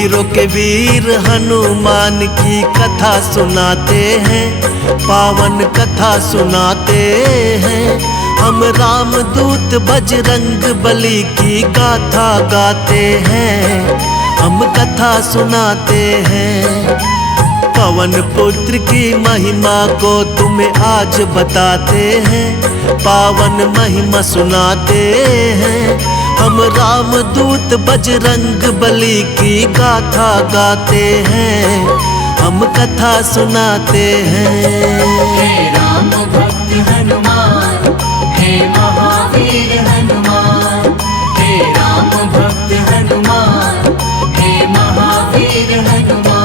वीरों के वीर हनुमान की कथा सुनाते हैं, पावन कथा सुनाते हैं। हम रामदूत बजरंग बली की गाथा गाते हैं, हम कथा सुनाते हैं। पवन पुत्र की महिमा को तुम्हें आज बताते हैं, पावन महिमा सुनाते हैं। हम रामदूत बजरंग बली की गाथा गाते हैं, हम कथा सुनाते हैं। हे राम भक्त हनुमान, हे महावीर हनुमान, हे राम भक्त हनुमान, हे महावीर हनुमान।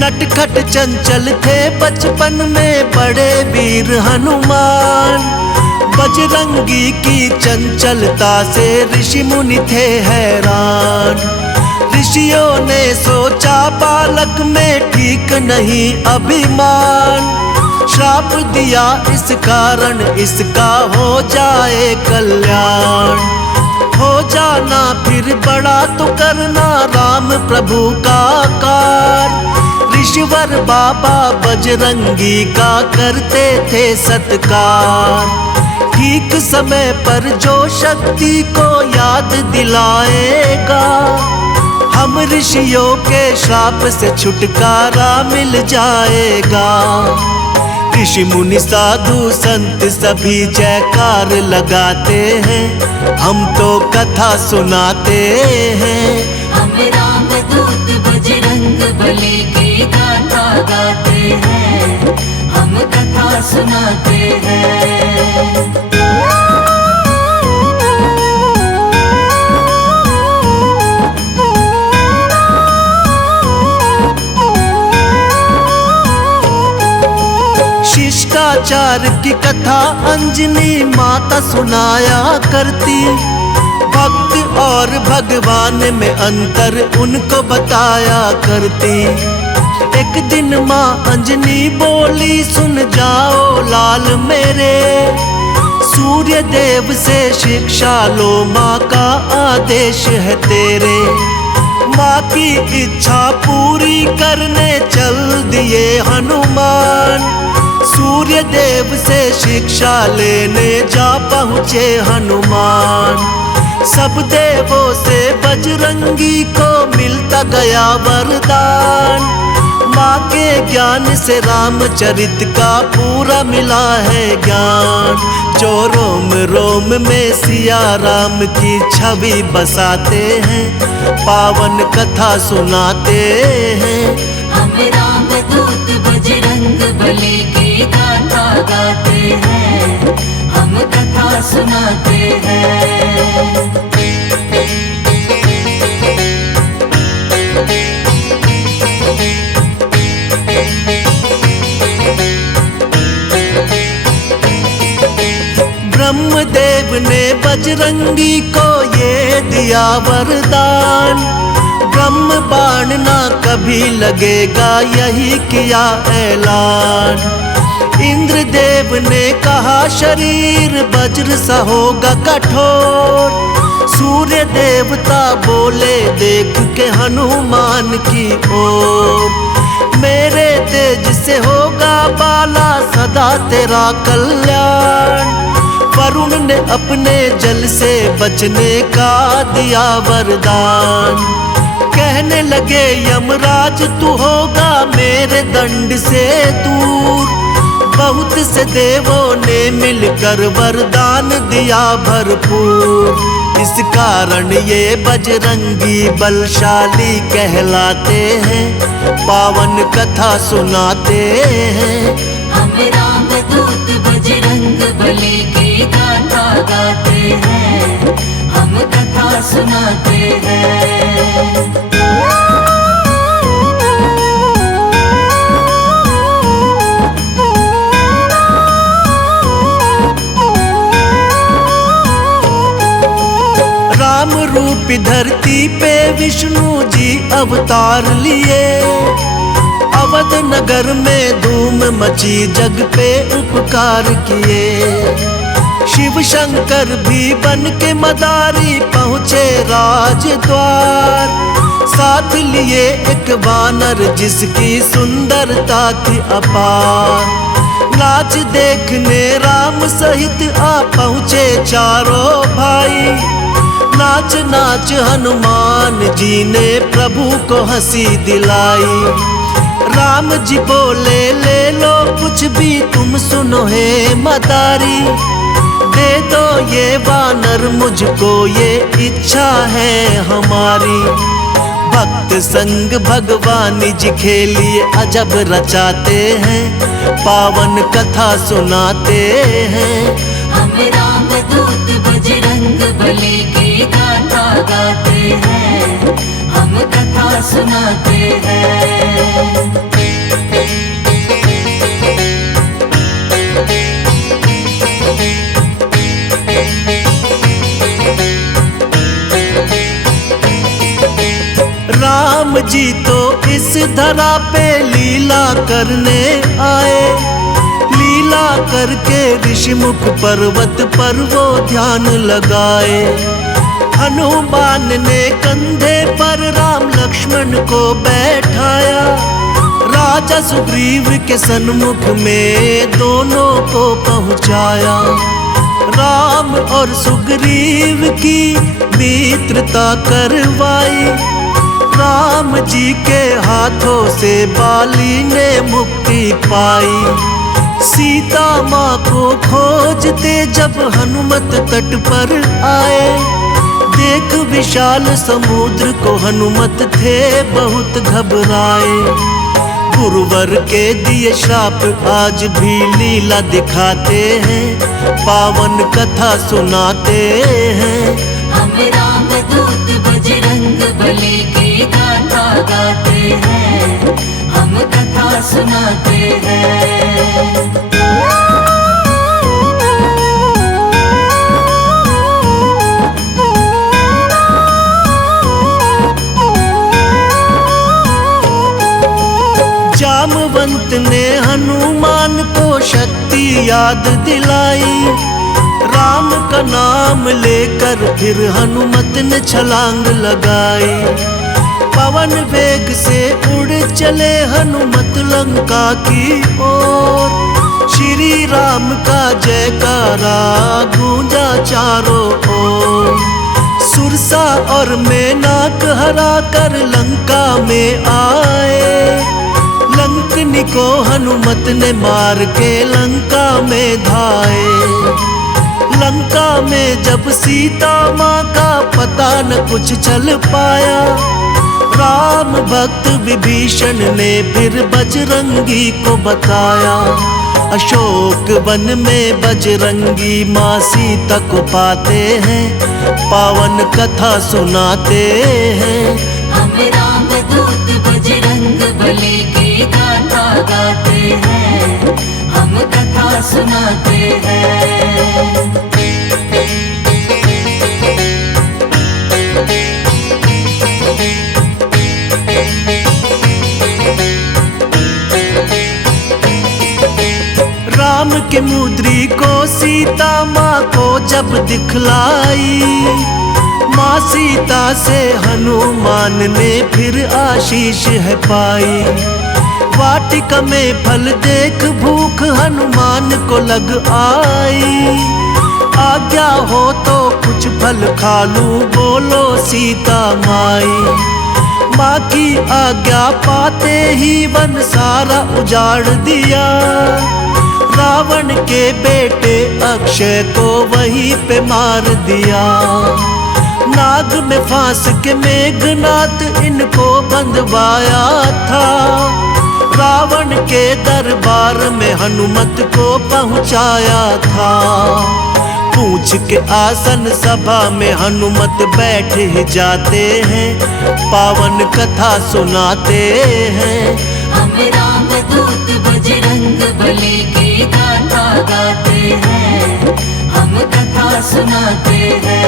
नटखट चंचल थे बचपन में बड़े वीर हनुमान, बजरंगी की चंचलता से ऋषि मुनि थे हैरान। ऋषियों ने सोचा बालक में ठीक नहीं अभिमान, श्राप दिया इस कारण इसका हो जाए कल्याण। हो जाना फिर बड़ा तो करना राम प्रभु का कार। ऋषिवर बाबा बजरंगी का करते थे सत्कार, ठीक समय पर जो शक्ति को याद दिलाएगा, हम ऋषियों के श्राप से छुटकारा मिल जाएगा। ऋषि मुनि साधु संत सभी जयकार लगाते हैं, हम तो कथा सुनाते हैं। हम रामदूत बजरंग बली की गाथा गाते हैं, हम कथा सुनाते हैं। शिष्टाचार की कथा अंजनी माता सुनाया करती, भक्त और भगवान में अंतर उनको बताया करती। एक दिन माँ अंजनी बोली, सुन जाओ लाल मेरे, सूर्य देव से शिक्षा लो, माँ का आदेश है तेरे। माँ की इच्छा पूरी करने चल दिए हनुमान, सूर्य देव से शिक्षा लेने जा पहुँचे हनुमान। सब देवों से बजरंगी को मिलता गया वरदान, माँ के ज्ञान से रामचरित का पूरा मिला है ज्ञान। जो रोम रोम में सिया राम की छवि बसाते हैं, पावन कथा सुनाते हैं। हम रामदूत बजरंग बली की गाथा गाते हैं, हम कथा सुनाते हैं। ब्रह्मदेव ने बजरंगी को ये दिया वरदान, ब्रह्म बाण ना कभी लगेगा यही किया ऐलान। इंद्रदेव ने कहा शरीर वज्र सा होगा कठोर, सूर्य देवता बोले देख के हनुमान की ओर। मेरे तेज से होगा बाला सदा तेरा कल्याण, वरुण ने अपने जल से बचने का दिया वरदान। कहने लगे यमराज तू होगा मेरे दंड से दूर, बहुत से देवों ने मिलकर वरदान दिया भरपूर। इस कारण ये बजरंगी बलशाली कहलाते हैं, पावन कथा सुनाते हैं। हम रामदूत बजरंग बली की गाथा गाते हैं, हम कथा सुनाते हैं। राम रूपी धरती पे विष्णु जी अवतार लिए, अवध नगर में धूम मची, जग पे उपकार किए। शिव शंकर भी बन के मदारी पहुँचे राजद्वार। साथ लिए एक वानर जिसकी सुंदरता थी अपार। नाच देखने राम सहित आ पहुँचे चारों भाई। नाच नाच हनुमान जी ने प्रभु को हंसी दिलाई। राम जी बोले ले लो कुछ भी तुम सुनो हे मदारी। दे दो ये वानर मुझको, ये इच्छा है हमारी। भक्त संग भगवान जी खेलिए अजब रचाते हैं, पावन कथा सुनाते हैं। हम राम दूत बजरंग बली की गाथा गाते हैं, हम कथा सुनाते हैं। राम जी तो इस धरा पे लीला करने आए। लीला करके ऋषिमुख पर्वत पर वो ध्यान लगाए। हनुमान ने कंधे पर राम लक्ष्मण को बैठाया। राजा सुग्रीव के सन्मुख में दोनों को पहुंचाया। राम और सुग्रीव की मित्रता करवाई। राम जी के हाथों से बाली ने मुक्ति पाई। सीता माँ को खोजते जब हनुमत तट पर आए। देख विशाल समुद्र को हनुमत थे बहुत घबराए। गुरुवर के दिए श्राप आज भी लीला दिखाते हैं, पावन कथा सुनाते हैं। हम राम दूत बजरंग बली की गाथा गाते हैं, हम कथा सुनाते हैं। जामवंत ने हनुमान को शक्ति याद दिलाई। राम का नाम लेकर फिर हनुमत ने छलांग लगाई। पवन वेग से उड़ चले हनुमत लंका की ओर। श्री राम का जयकारा गूंजा चारों ओर। सुरसा और मेनाक हरा कर लंका में आए। लंकनी को हनुमत ने मार के लंका में धाए। लंका में जब सीता माँ का पता न कुछ चल पाया। राम भक्त विभीषण ने फिर बजरंगी को बताया। अशोक वन में बजरंगी माँ सीता को पाते हैं, पावन कथा सुनाते हैं। हम राम दूत बजरंग बली की गाथा गाते हैं, हम कथा सुनाते हैं। राम के मुद्री को सीता माँ को जब दिखलाई। माँ सीता से हनुमान ने फिर आशीष है पाई। वाटिका में फल देख भूख हनुमान को लग आई। आज्ञा हो तो कुछ फल खा लूं, बोलो सीता माई। माँ की आज्ञा पाते ही वन सारा उजाड़ दिया। रावण के बेटे अक्षय को वहीं पे मार दिया। नाग में फांस के मेघनाथ इनको बंधवाया था। रावण के दरबार में हनुमत को पहुंचाया था। पूछ के आसन सभा में हनुमत बैठ ही जाते हैं, पावन कथा सुनाते हैं। हम राम दूत बजरंग बली की गाथा गाते हैं, हम कथा सुनाते हैं।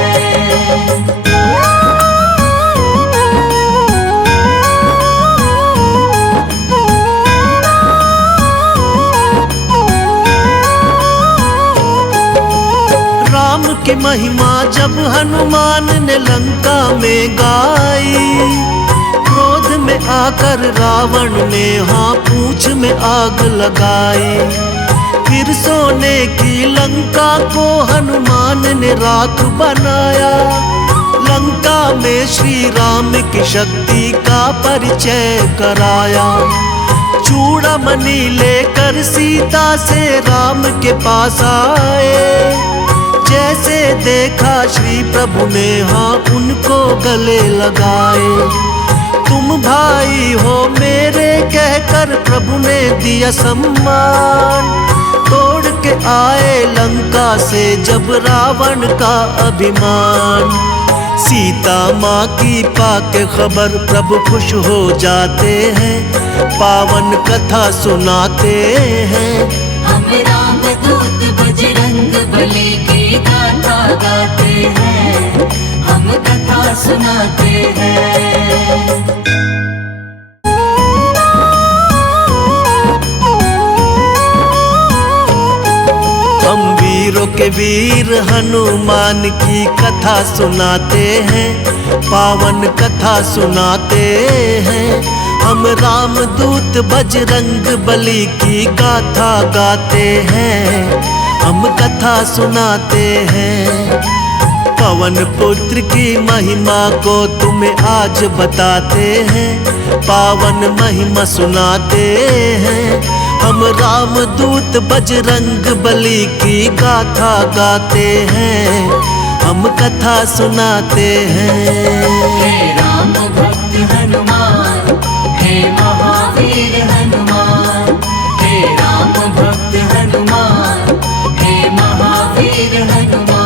की महिमा जब हनुमान ने लंका में गाई, क्रोध में आकर रावण ने हाँ पूंछ में आग लगाई। फिर सोने की लंका को हनुमान ने राख बनाया, लंका में श्री राम की शक्ति का परिचय कराया। चूड़ामणि लेकर सीता से राम के पास आए, जैसे देखा श्री प्रभु ने हाँ उनको गले लगाए। तुम भाई हो मेरे कहकर प्रभु ने दिया सम्मान, तोड़ के आए लंका से जब रावण का अभिमान। सीता माँ की पाके खबर प्रभु खुश हो जाते हैं, पावन कथा सुनाते हैं। हम राम दूत बजरंग बली की गाथा गाते हैं, हम कथा सुनाते हैं। हम वीरों के वीर हनुमान की कथा सुनाते हैं, पावन कथा सुनाते हैं। हम राम दूत बजरंग बली की गाथा गाते हैं, हम कथा सुनाते हैं। पवन पुत्र की महिमा को तुम्हें आज बताते हैं, पावन महिमा सुनाते हैं। हम राम दूत बजरंग बली की गाथा गाते हैं, हम कथा सुनाते हैं। हे राम भक्त हनुमान, हे महावीर हनुमान, हे राम भक्त हनुमान, हे महावीर हनुमान।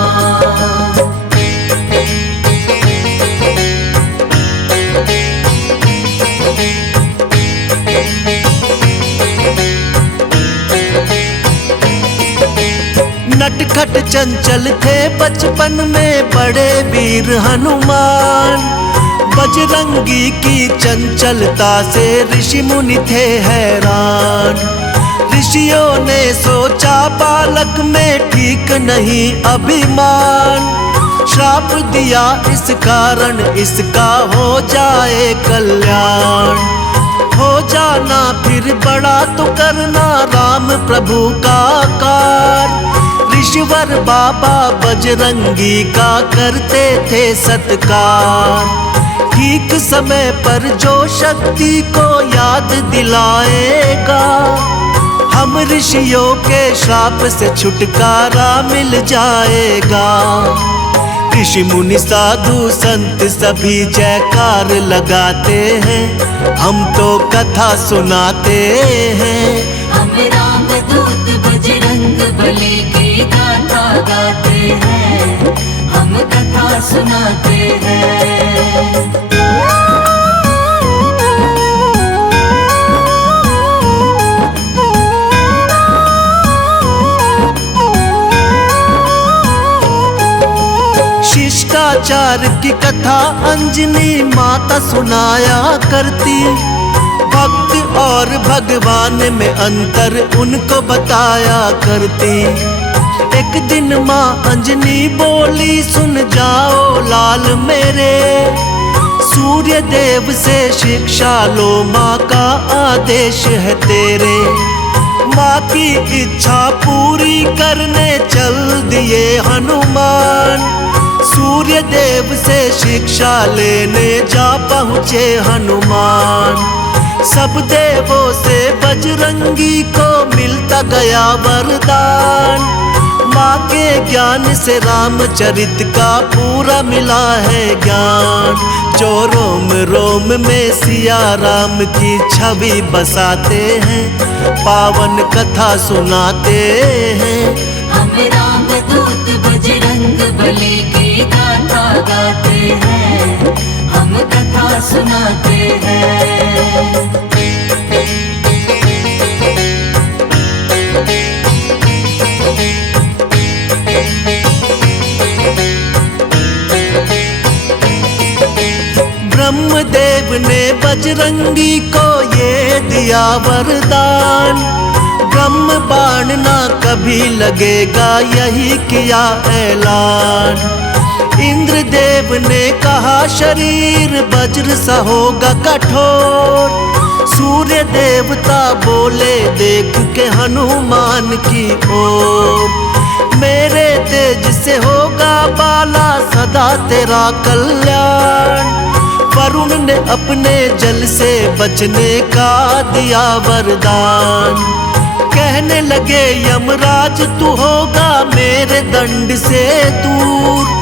नटखट चंचल थे बचपन में बड़े वीर हनुमान, बजरंगी की चंचलता से ऋषि मुनि थे हैरान। ऋषियों ने सोचा बालक में ठीक नहीं अभिमान, श्राप दिया इस कारण इसका हो जाए कल्याण। हो जाना फिर बड़ा तो करना राम प्रभु का कार, ऋषिवर बाबा बजरंगी का करते थे सत्कार। ठीक समय पर जो शक्ति को याद दिलाएगा, हम ऋषियों के श्राप से छुटकारा मिल जाएगा। ऋषि मुनि साधु संत सभी जयकार लगाते हैं, हम तो कथा सुनाते हैं। हम राम दूत बजरंग बली की गाथा गाते हैं, हम कथा सुनाते हैं। शिष्टाचार की कथा अंजनी माता सुनाया करती, भक्त और भगवान में अंतर उनको बताया करती। एक दिन माँ अंजनी बोली सुन जाओ लाल मेरे, सूर्य देव से शिक्षा लो माँ का आदेश है तेरे। माँ की इच्छा पूरी करने चल दिए हनुमान, सूर्य देव से शिक्षा लेने जा पहुँचे हनुमान। सब देवों से बजरंगी को मिलता गया वरदान, माँ के ज्ञान से रामचरित का पूरा मिला है ज्ञान। जो रोम रोम में सिया राम की छवि बसाते हैं, पावन कथा सुनाते हैं। हम राम दूत बजरंग बली की गाथा गाते हैं, हम कथा सुनाते हैं। ब्रह्मदेव ने बजरंगी को ये दिया वरदान, ब्रह्म बाण ना कभी लगेगा, यही किया ऐलान। इंद्रदेव ने कहा शरीर वज्र सा होगा कठोर। सूर्य देवता बोले देख के हनुमान की ओर, मेरे तेज से होगा बाला सदा तेरा कल्याण। वरुण ने अपने जल से बचने का दिया वरदान। कहने लगे यमराज तू होगा मेरे दंड से दूर।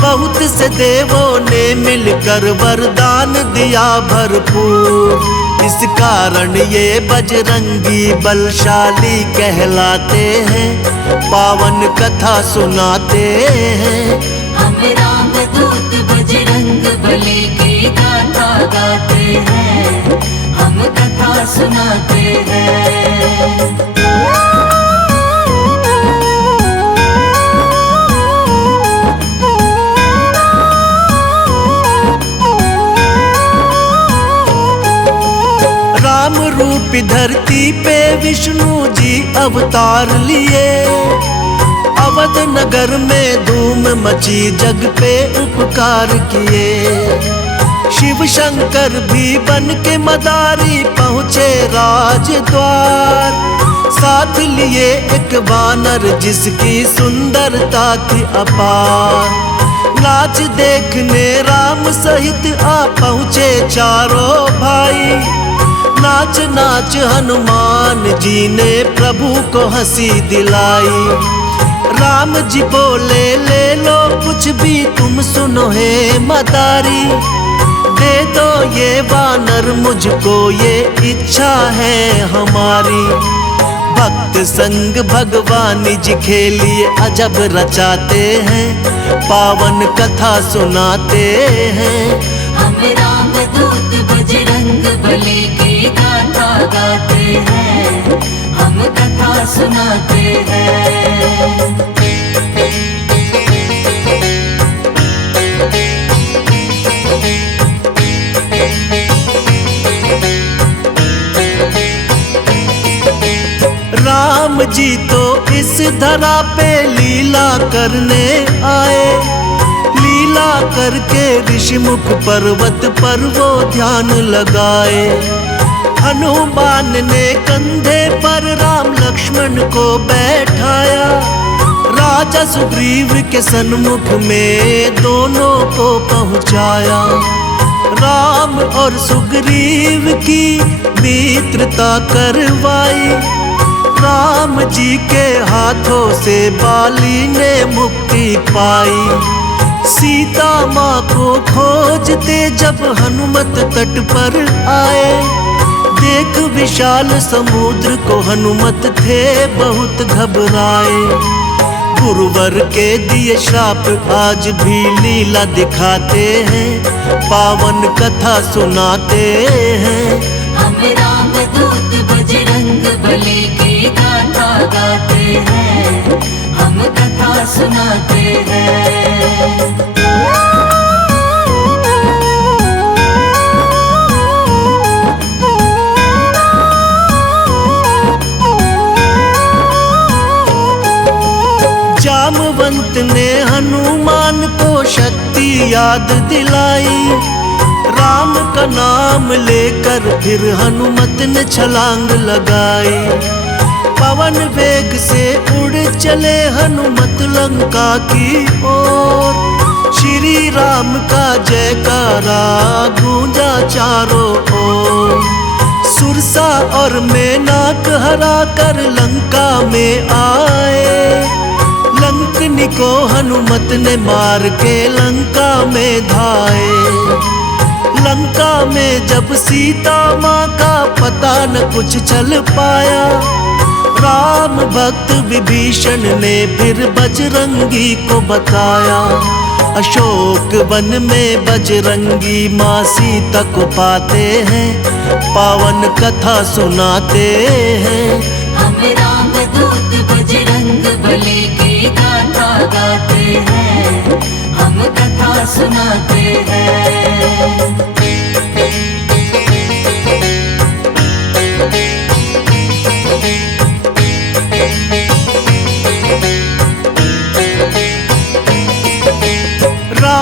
बहुत से देवों ने मिलकर वरदान दिया भरपूर। इस कारण ये बजरंगी बलशाली कहलाते हैं, पावन कथा सुनाते हैं। हम राम दूत बजरंग बली की गाथा गाते हैं, हम कथा सुनाते हैं। राम रूप धरती पे विष्णु जी अवतार लिए। अवध नगर में धूम मची, जग पे उपकार किए। शिव शंकर भी बन के मदारी पहुँचे राजद्वार। साथ लिए एक वानर जिसकी सुंदरता थी अपार। नाच देखने राम सहित आ पहुँचे चारों भाई। नाच नाच हनुमान जी ने प्रभु को हंसी दिलाई। राम जी बोले ले लो कुछ भी तुम सुनो हे मदारी। दे दो ये वानर मुझको, ये इच्छा है हमारी। भक्त संग भगवान जी खेलिए अजब रचाते हैं, पावन कथा सुनाते हैं। हम राम दूत बजरंग बली की गाथा गाते हैं, हम कथा सुनाते हैं। राम जी तो इस धरा पे लीला करने आए। लीला करके ऋषिमुख पर्वत पर वो ध्यान लगाए। हनुमान ने कंधे पर राम लक्ष्मण को बैठाया। राजा सुग्रीव के सन्मुख में दोनों को पहुंचाया। राम और सुग्रीव की मित्रता करवाई। राम जी के हाथों से बाली ने मुक्ति पाई। सीता माँ को खोजते जब हनुमत तट पर आए। देख विशाल समुद्र को हनुमत थे बहुत घबराए। गुरुवर के दिए श्राप आज भी लीला दिखाते हैं, पावन कथा सुनाते हैं। हम राम दूत बजरंग बली की गाथा गाते हैं, हम कथा सुनाते हैं। जामवंत ने हनुमान को शक्ति याद दिलाई। राम का नाम लेकर फिर हनुमत ने छलांग लगाई। पवन वेग से उड़ चले हनुमत लंका की ओर। श्री राम का जयकारा गूंजा चारों ओर। सुरसा और मेनाक हरा कर लंका में आए। लंकनी को हनुमत ने मार के लंका में धाए। लंका में जब सीता माँ का पता न कुछ चल पाया। राम भक्त विभीषण ने फिर बजरंगी को बताया। अशोक वन में बजरंगी माँ सीता को पाते हैं, पावन कथा सुनाते हैं। हम राम दूत बजरंग बली की गाथा गाते हैं, हम कथा सुनाते हैं।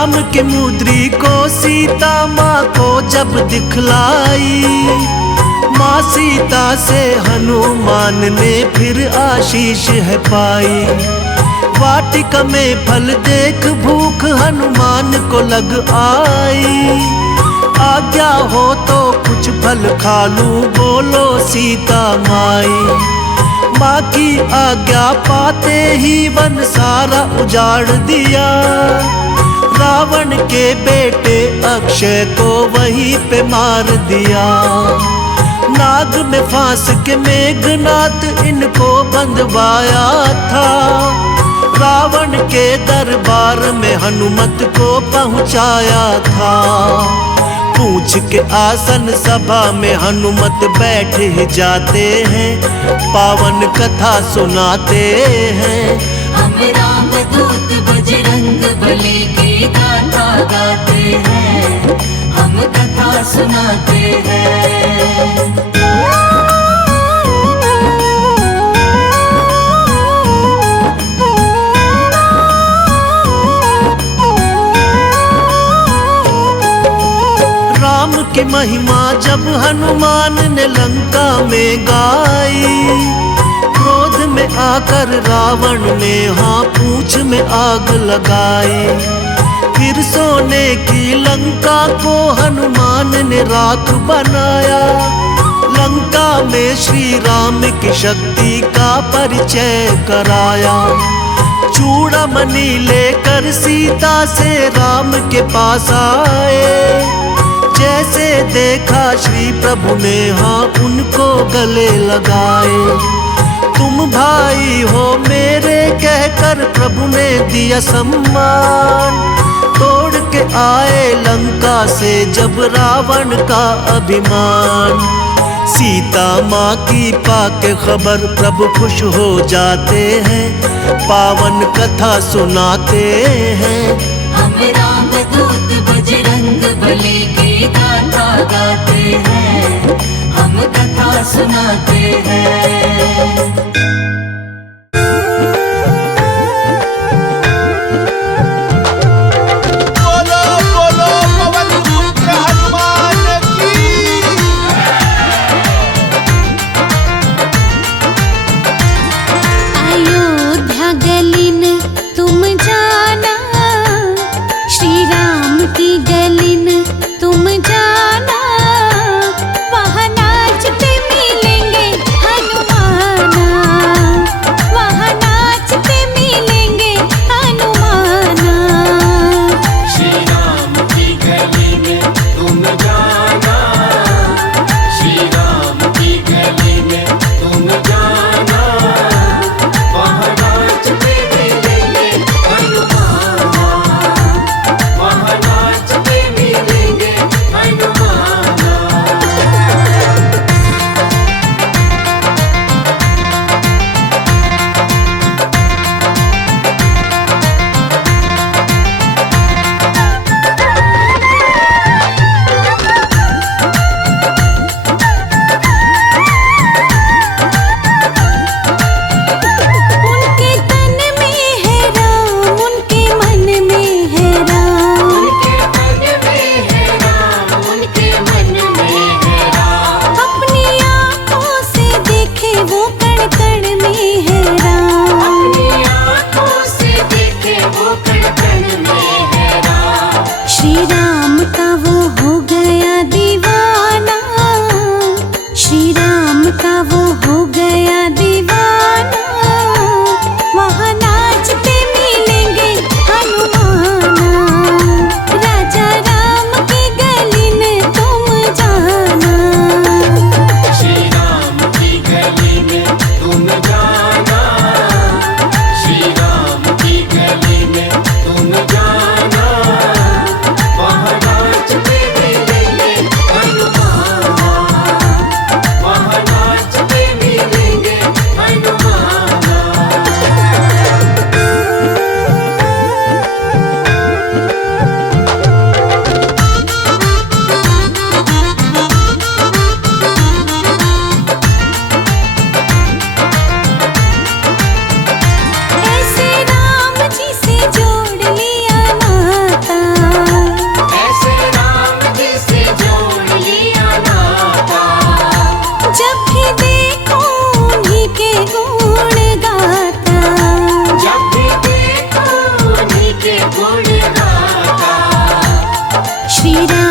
राम की मुद्री को सीता माँ को जब दिखलाई, माँ सीता से हनुमान ने फिर आशीष है पाई। वाटिका में फल देख भूख हनुमान को लग आई, आज्ञा हो तो कुछ फल खा लूं बोलो सीता माई। माँ की आज्ञा पाते ही वन सारा उजाड़ दिया, रावण के बेटे अक्षय को वहीं पे मार दिया। नाग में फांस के मेघनाथ इनको बंधवाया था, रावण के दरबार में हनुमत को पहुंचाया था। पूछ के आसन सभा में हनुमत बैठ ही जाते हैं, पावन कथा सुनाते हैं। हम राम दूत बजरंग बली की गाथा गाते हैं, हम कथा सुनाते हैं। राम की महिमा जब हनुमान ने लंका में गाई, क्रोध में आकर रावण ने हाँ पूंछ में आग लगाई। फिर सोने की लंका को हनुमान ने राख बनाया, लंका में श्री राम की शक्ति का परिचय कराया। चूड़ामणि लेकर सीता से राम के पास आए, जैसे देखा श्री प्रभु ने हाँ उनको गले लगाए। तुम भाई हो मेरे कहकर प्रभु ने दिया सम्मान, तोड़ के आए लंका से जब रावण का अभिमान। सीता माँ की पाके खबर प्रभु खुश हो जाते हैं, पावन कथा सुनाते हैं। हम राम दूत बजरंग बली की गाथा गाते हैं, हम कथा सुनाते हैं। बोलो बोलो पवन पुत्र हनुमान की। अयोध्या गलिन तुम जाना, श्री राम की गलिन तुम जाना। वहाँ नाचते मिलेंगे हनुमाना, वहाँ नाचते मिलेंगे हनुमाना। श्री राम की गली में तुम जाना, श्री राम की गली में तुम जाना। वहाँ नाचते मिलेंगे हनुमाना, वहाँ नाचते मिलेंगे हनुमाना। उनके तन में है राम, उनके मन में है राम। उनके तन में है राम, उनके मन में है राम। अपनी आँखों से देखे वो कण कण में है राम। अपनी आँखों से देखे वो कण कण में है राम। श्री राम का वो हो गया दीवाना, श्री राम का वो हो गया दीवाना। वहाँ नाचते मिलेंगे हनुमाना, राजा राम की गलिन तुम जाना। श्री राम की गली में तुम जाना, श्री राम की गली में तुम जाना। श्री राम